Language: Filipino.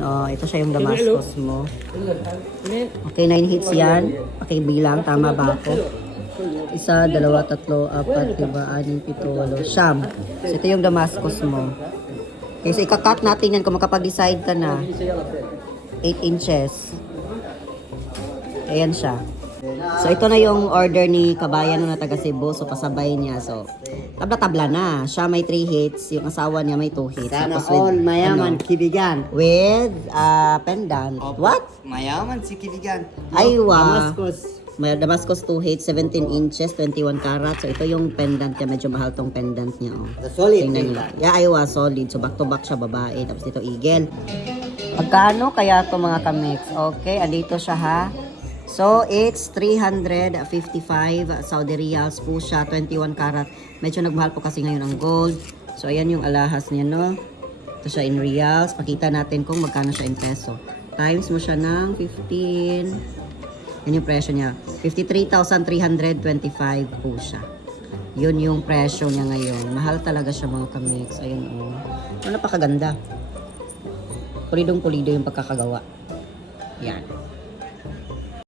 Oh, ito siya yung Damascus mo. Okay, 9 hits yan. Okay, bilang. Tama ba ako? 1, 2, 3, 4, 5, 6, 7, 8. Siyam. So, ito yung Damascus mo. Okay, so ikakat natin yan kung makapag-decide ka na. 8 inches. Ayan siya. So, ito na yung order ni Kabayan na taga Cebu. So, pasabay niya. So, tabla-tabla na. Siya may 3 hits. Yung asawa niya may 2 hits. Sana Tapos all mayaman kibigan. with pendant. What? Mayaman si kibigan. Aywa. Damascus. May Damascus 2 hits, 17 inches, 21 karat. So, ito yung pendant niya. Medyo mahal tong pendant niya. Oh. The solid Tingnan niyo. pendant. Yeah, aywa, solid. So, back to back siya, babae. Tapos dito, eagle. Pagkano kaya to mga kamix? Okay, andito siya ha. So, it's 355 Saudi Riyals po siya, 21 karat. Medyo nagmahal po kasi ngayon ang gold. So, ayan yung alahas niya, no? Ito siya in Riyals. Pakita natin kung magkano siya in peso. Times mo siya ng 15. Yan yung presyo niya. 53,325 po siya. Yun yung presyo niya ngayon. Mahal talaga siya mga kamix. Ayun, oh. Napakaganda. Pulidong-pulido yung pagkakagawa. Yan.